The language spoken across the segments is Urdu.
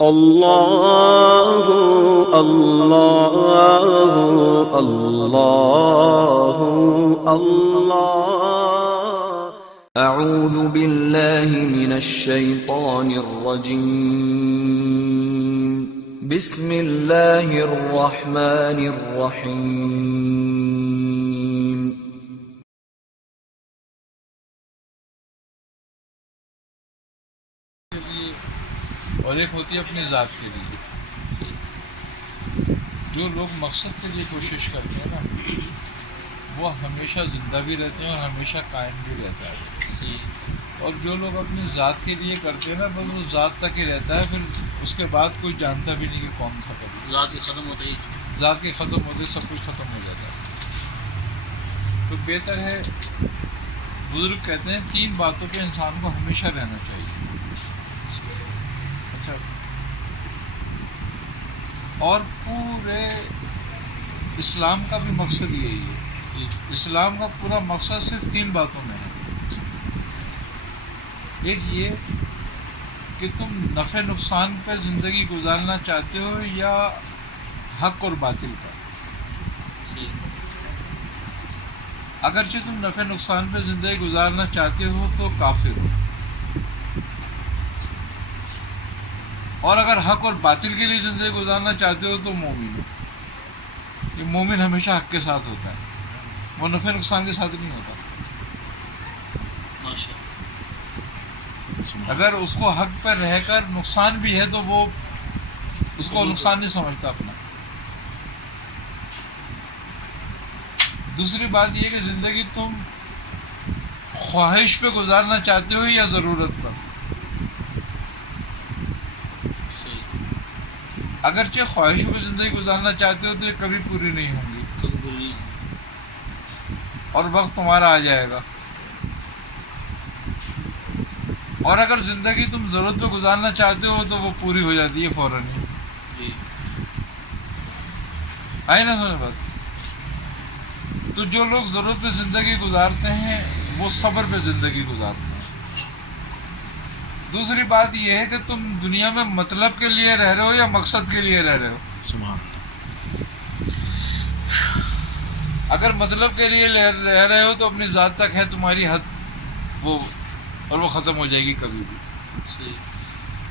اللہ اللہ اللہ اللہ اعوذ باللہ من الشیطان الرجیم بسم اللہ الرحمن الرحیم اور ایک ہوتی ہے اپنی ذات کے لیے. جو لوگ مقصد کے لیے کوشش کرتے ہیں نا وہ ہمیشہ زندہ بھی رہتے ہیں اور ہمیشہ قائم بھی رہتا ہے. اور جو لوگ اپنی ذات کے لیے کرتے ہیں نا بس وہ ذات تک ہی رہتا ہے، پھر اس کے بعد کوئی جانتا بھی نہیں کہ کون تھا. کبھی ذات کے ختم ہوتے سب کچھ ختم ہو جاتا ہے. تو بہتر ہے، بزرگ کہتے ہیں 3 باتوں پہ انسان کو ہمیشہ رہنا چاہیے. اور پورے اسلام کا بھی مقصد یہی ہے. اسلام کا پورا مقصد صرف 3 باتوں میں ہے. ایک یہ کہ تم نفع نقصان پہ زندگی گزارنا چاہتے ہو یا حق اور باطل پر. اگرچہ تم نفع نقصان پہ زندگی گزارنا چاہتے ہو تو کافر ہو، اور اگر حق اور باطل کے لیے زندگی گزارنا چاہتے ہو تو مومن ہو. یہ مومن ہمیشہ حق کے ساتھ ہوتا ہے، وہ نفع نقصان کے ساتھ نہیں ہوتا. اگر اس کو حق پر رہ کر نقصان بھی ہے تو وہ اس کو نقصان نہیں سمجھتا اپنا. دوسری بات یہ کہ زندگی تم خواہش پہ گزارنا چاہتے ہو یا ضرورت پر. اگرچہ خواہشوں پہ زندگی گزارنا چاہتے ہو تو یہ کبھی پوری نہیں ہوں گی اور وقت تمہارا آ جائے گا. اور اگر زندگی تم ضرورت پہ گزارنا چاہتے ہو تو وہ پوری ہو جاتی ہے فوراً ہی. آئی نا سمجھ بات. تو جو لوگ ضرورت پہ زندگی گزارتے ہیں وہ صبر پہ زندگی گزارتے ہیں. دوسری بات یہ ہے کہ تم دنیا میں مطلب کے لیے رہ رہے ہو یا مقصد کے لیے رہ رہے ہو. سبحان اللہ. اگر مطلب کے لیے رہ رہے ہو تو اپنی ذات تک ہے تمہاری حد، وہ اور وہ ختم ہو جائے گی کبھی بھی.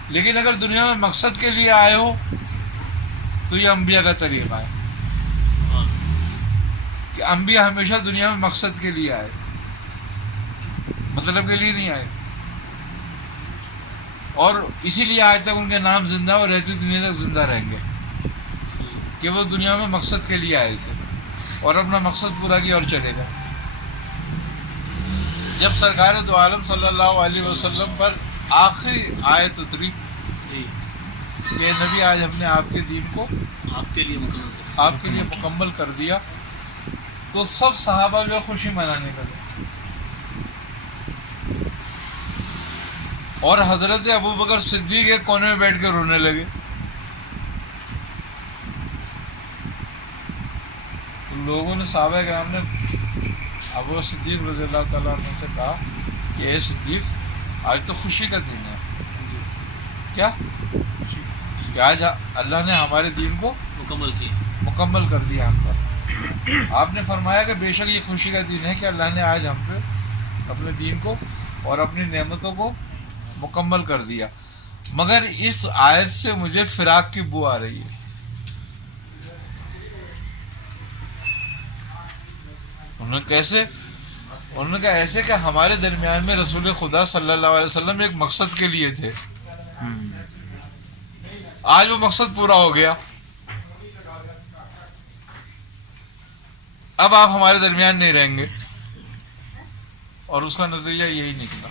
لیکن اگر دنیا میں مقصد کے لیے آئے ہو تو یہ انبیاء کا طریقہ ہے کہ انبیاء ہمیشہ دنیا میں مقصد کے لیے آئے، مطلب کے لیے نہیں آئے. اور اسی لیے آج تک ان کے نام زندہ اور رہتی دنیا تک زندہ رہیں گے کہ وہ دنیا میں مقصد کے لیے آئے تھے اور اپنا مقصد پورا کیا اور چلے گئے. جب سرکار دو عالم صلی اللہ علیہ وسلم پر آخری آیت اتری کہ نبی آج ہم نے آپ کے دین کو آپ کے لیے مکمل کر دیا، تو سب صحابہ جو خوشی منانے لگے اور حضرت ابوبکر صدیق ایک کونے میں بیٹھ کے رونے لگے. لوگوں نے صحابہ کرام نے ابو صدیق رضی اللہ تعالیٰ عنہ سے کہا کہ اے صدیق آج تو خوشی کا دن ہے. کیا کہ آج اللہ نے ہمارے دین کو مکمل کر دیا ہم پر. آپ نے فرمایا کہ بے شک یہ خوشی کا دن ہے کہ اللہ نے آج ہم پہ اپنے دین کو اور اپنی نعمتوں کو مکمل کر دیا. مگر اس آیت سے مجھے فراق کی بو آ رہی ہے. انہوں نے کہا ایسے کہ ہمارے درمیان میں رسول خدا صلی اللہ علیہ وسلم ایک مقصد کے لیے تھے، آج وہ مقصد پورا ہو گیا، اب آپ ہمارے درمیان نہیں رہیں گے. اور اس کا نتیجہ یہی نکلا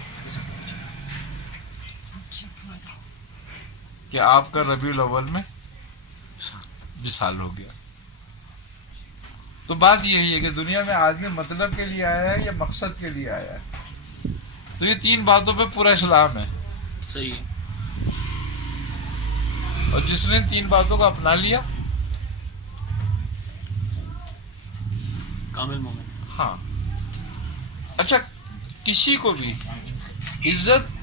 کہ آپ کا ربیع الاول میں وصال ہو گیا. تو بات یہی ہے کہ دنیا میں آدمی مطلب کے لیے آیا ہے یا مقصد کے لیے آیا ہے. تو یہ 3 باتوں پہ پورا اسلام ہے. صحیح ہے. اور جس نے 3 باتوں کو اپنا لیا کامل مومن. ہاں. اچھا، کسی کو بھی عزت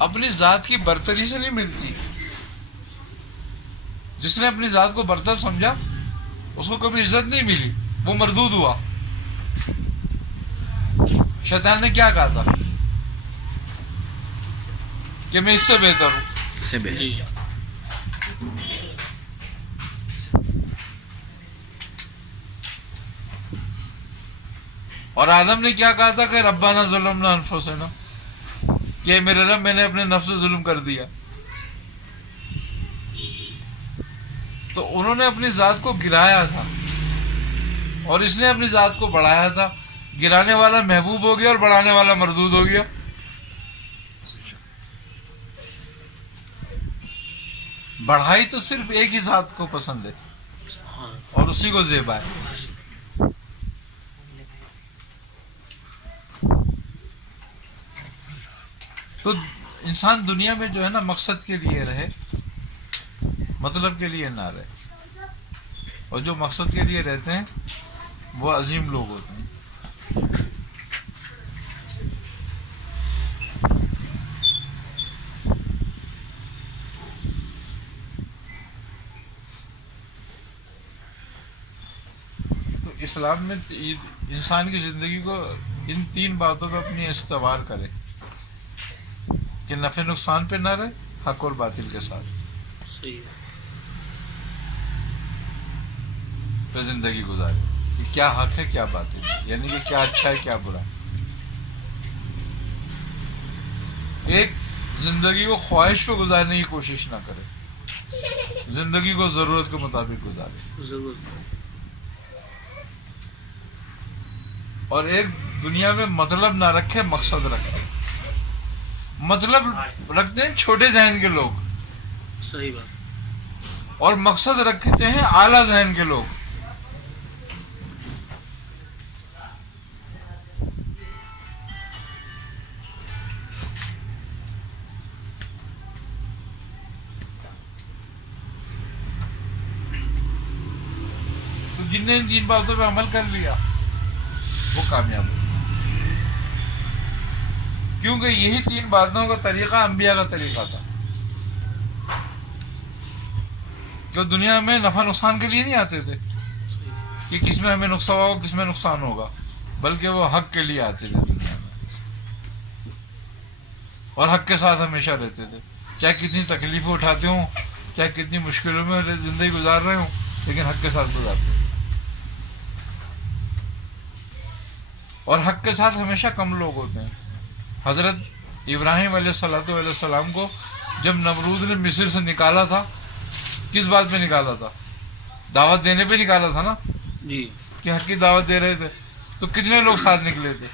اپنی ذات کی برتری سے نہیں ملتی، جس نے اپنی ذات کو برتر سمجھا اس کو کبھی عزت نہیں ملی، وہ مردود ہوا. شیطان نے کیا کہا تھا کہ میں اس سے بہتر ہوں. جی اور آدم نے کیا کہا تھا کہ ربنا ظلمنا انفسنا، کہ میرے رب میں نے اپنے نفس سے ظلم کر دیا. تو انہوں نے اپنی ذات کو گرایا تھا اور اس نے اپنی ذات کو بڑھایا تھا. گرانے والا محبوب ہو گیا اور بڑھانے والا مردود ہو گیا. بڑھائی تو صرف ایک ہی ذات کو پسند ہے اور اسی کو زیبا ہے. تو انسان دنیا میں جو ہے نا مقصد کے لیے رہے، مطلب کے لیے نہ رہے. اور جو مقصد کے لیے رہتے ہیں وہ عظیم لوگ ہوتے ہیں. تو اسلام میں انسان کی زندگی کو ان 3 باتوں پہ اپنی استوار کرے کہ نفع نقصان پہ نہ رہے، حق اور باطل کے ساتھ صحیح ہے. پہ زندگی گزارے کہ کیا حق ہے کیا باطل ہے، یعنی کہ کیا اچھا ہے کیا برا ہے. ایک زندگی کو خواہش پہ گزارنے کی کوشش نہ کرے، زندگی کو ضرورت کے مطابق گزارے. ضرور. اور ایک دنیا میں مطلب نہ رکھے، مقصد رکھے. مطلب رکھتے ہیں چھوٹے ذہن کے لوگ صحیح بات. اور مقصد رکھتے ہیں اعلیٰ ذہن کے لوگ. تو جن نے ان 3 باتوں پہ عمل کر لیا وہ کامیاب ہو، کیونکہ یہی 3 باتوں کا طریقہ انبیاء کا طریقہ تھا کہ دنیا میں نفع نقصان کے لیے نہیں آتے تھے کہ کس میں ہمیں نقصان ہوگا کس میں نقصان ہوگا، بلکہ وہ حق کے لیے آتے تھے دنیا میں اور حق کے ساتھ ہمیشہ رہتے تھے. چاہے کتنی تکلیفیں اٹھاتے ہوں، چاہے کتنی مشکلوں میں زندگی گزار رہے ہوں، لیکن حق کے ساتھ گزارتے تھے. اور حق کے ساتھ ہمیشہ کم لوگ ہوتے ہیں. حضرت ابراہیم علیہ السلام کو جب نمرود نے مصر سے نکالا تھا، کس بات پہ نکالا تھا؟ دعوت دینے پہ نکالا تھا نا، جی کہ حق کی دعوت دے رہے تھے. تو کتنے لوگ ساتھ نکلے تھے؟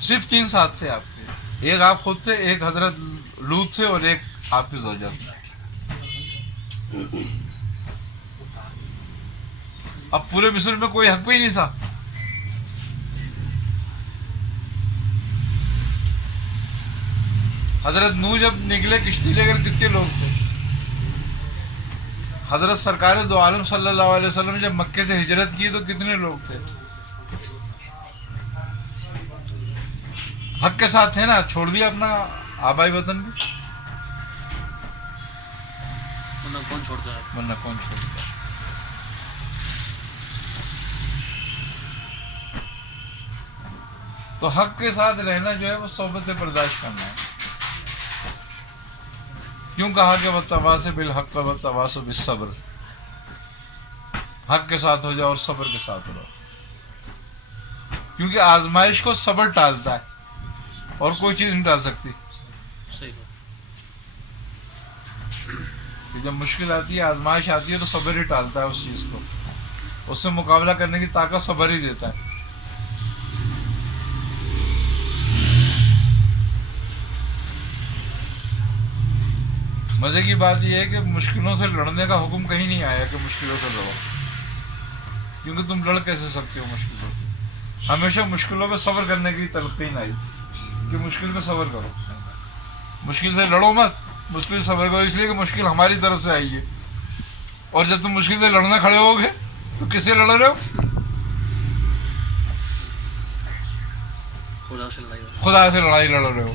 صرف 3 ساتھ تھے آپ کے. ایک آپ خود تھے، ایک حضرت لوط تھے اور ایک آپ کی زوجہ تھی. اب پورے مصر میں کوئی حق پہ ہی نہیں تھا. حضرت نوح جب نکلے کشتی لے کر کتنے لوگ تھے؟ حضرت سرکار دو عالم صلی اللہ علیہ وسلم جب مکے سے ہجرت کی تو کتنے لوگ تھے؟ حق کے ساتھ تھے نا، چھوڑ دیا اپنا آبائی وطن بھی، ورنہ کون چھوڑتا ہے؟ ورنہ کون چھوڑتا. تو حق کے ساتھ رہنا جو ہے وہ صحبت برداشت کرنا ہے. کیوں کہا کہ وَتَوَاصَوْا بِالْحَقِّ وَتَوَاصَوْا بِالصَّبْرِ، حق کے ساتھ ہو جاؤ اور صبر کے ساتھ رہو. کیونکہ آزمائش کو صبر ٹالتا ہے اور کوئی چیز نہیں ٹال سکتی. صحیح بات. کہ جب مشکل آتی ہے، آزمائش آتی ہے، تو صبر ہی ٹالتا ہے اس چیز کو. اس سے مقابلہ کرنے کی طاقت صبر ہی دیتا ہے. مزے کی بات یہ ہے کہ مشکلوں سے لڑنے کا حکم کہیں نہیں آیا کہ مشکلوں سے لڑو، کیونکہ تم لڑ کیسے سکتے ہو مشکلوں سے. ہمیشہ مشکلوں پہ صبر کرنے کی تلقین آئی کہ مشکل میں صبر کرو، مشکل سے لڑو مت، مشکل سے صبر کرو. اس لیے کہ مشکل ہماری طرف سے آئی ہے، اور جب تم مشکل سے لڑنا کھڑے ہو گے تو کس سے لڑ رہے ہو؟ خدا سے لڑائی ہو خدا سے لڑائی لڑ رہے ہو،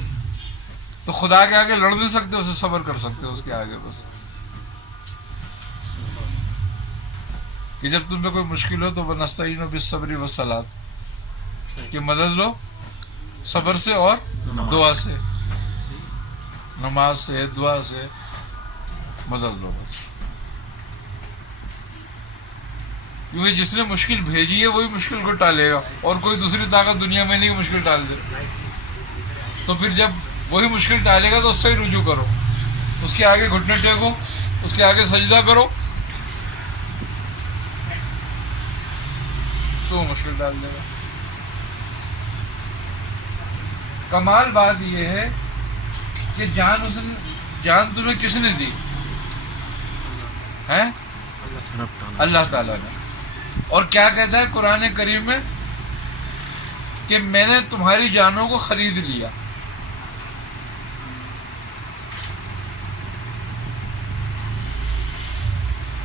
تو خدا کے آگے لڑ نہیں سکتے، اسے صبر کر سکتے ہو اس کے آگے بس، کہ جب تم میں کوئی مشکل ہو تو وَنَسْتَعِينُ بِالصَّبْرِ وَالصَّلَاةِ، کہ مدد لو صبر سے اور دعا سے، نماز سے دعا سے مدد لو بس، کیونکہ جس نے مشکل بھیجی ہے وہی مشکل کو ٹالے گا، اور کوئی دوسری طاقت دنیا میں نہیں کہ مشکل ٹال دے، تو پھر جب وہی مشکل ٹالے گا تو اس سے ہی رجوع کرو، اس کے آگے گھٹنے ٹیکو، اس کے آگے سجدہ کرو، تو وہ مشکل ڈال دے گا۔ کمال بات یہ ہے کہ جان تمہیں کس نے دی ہے؟ اللہ تعالیٰ نے، اور کیا کہتا ہے قرآن کریم میں کہ میں نے تمہاری جانوں کو خرید لیا۔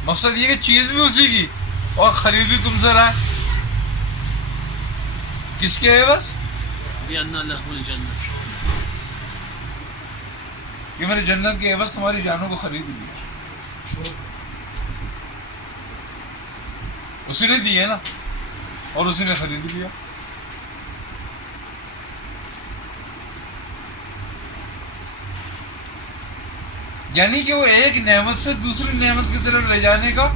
مقصد یہ کہ چیز بھی اسی کی اور خرید بھی تم سے رہا ہے، کس کے عوض؟ بِأَنَّ لَهُ الْجَنَّةَ، کہ میں نے جنت کے عوض تمہاری جانوں کو خرید لیا، اسی نے دی ہے نا، اور اسی نے خرید لیا۔ یعنی کہ وہ ایک نعمت سے دوسری نعمت کی طرف لے جانے کا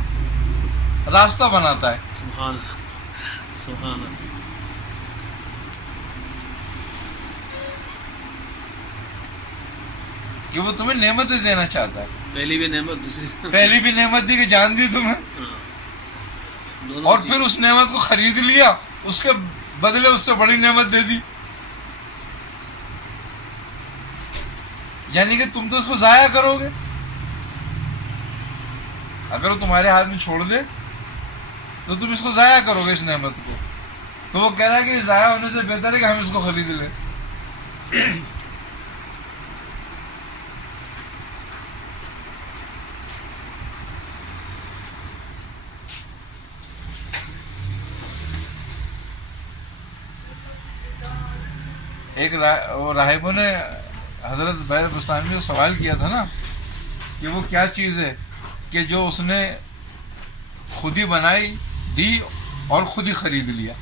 راستہ بناتا ہے۔ سبحان اللہ، سبحان اللہ، کہ وہ تمہیں نعمتیں دینا چاہتا ہے، پہلی بھی نعمت دوسری پہلی بھی نعمت دی کہ جان دی تمہیں، دونوں اور پھر اس نعمت کو خرید لیا، اس کے بدلے اس سے بڑی نعمت دے دی، یعنی کہ تم تو اس کو ضائع کرو گے اگر وہ تمہارے ہاتھ میں چھوڑ دے، تو تم اس کو ضائع کرو گے اس نعمت کو، تو وہ کہہ رہا ہے کہ ضائع ہونے سے بہتر ہے کہ ہم اس کو خرید لیں۔ ایک راہبوں نے حضرت بیر بستانی کو سوال کیا تھا نا کہ وہ کیا چیز ہے کہ جو اس نے خود ہی بنائی، دی اور خود ہی خرید لیا،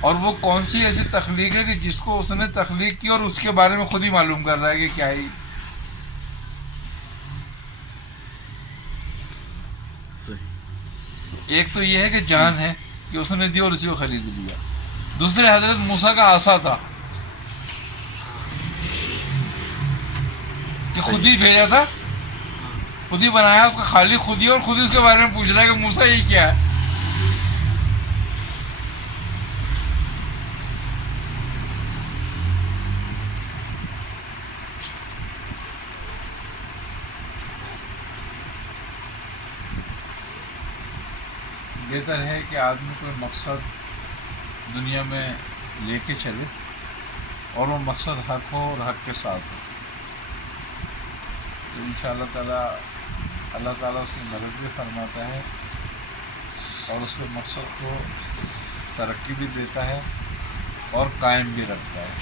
اور وہ کون سی ایسی تخلیق ہے کہ جس کو اس نے تخلیق کی اور اس کے بارے میں خود ہی معلوم کر رہا ہے کہ کیا ہے۔ ایک تو یہ ہے کہ جان ہے کہ اس نے دی اور اسی کو خرید لیا، دوسرے حضرت موسیٰ کا عصا تھا کہ خود ہی بھیجا تھا، خود ہی بنایا، اس کا خالق خود ہی، اور خود ہی اس کے بارے میں پوچھ رہا ہے کہ موسیٰ یہ کیا ہے۔ بہتر ہے کہ آدمی کوئی مقصد دنیا میں لے کے چلے اور وہ مقصد حق ہو اور حق کے ساتھ ہو، تو انشاءاللہ تعالیٰ اللہ تعالیٰ اس کی مدد بھی فرماتا ہے اور اس کے مقصد کو ترقی بھی دیتا ہے اور قائم بھی رکھتا ہے۔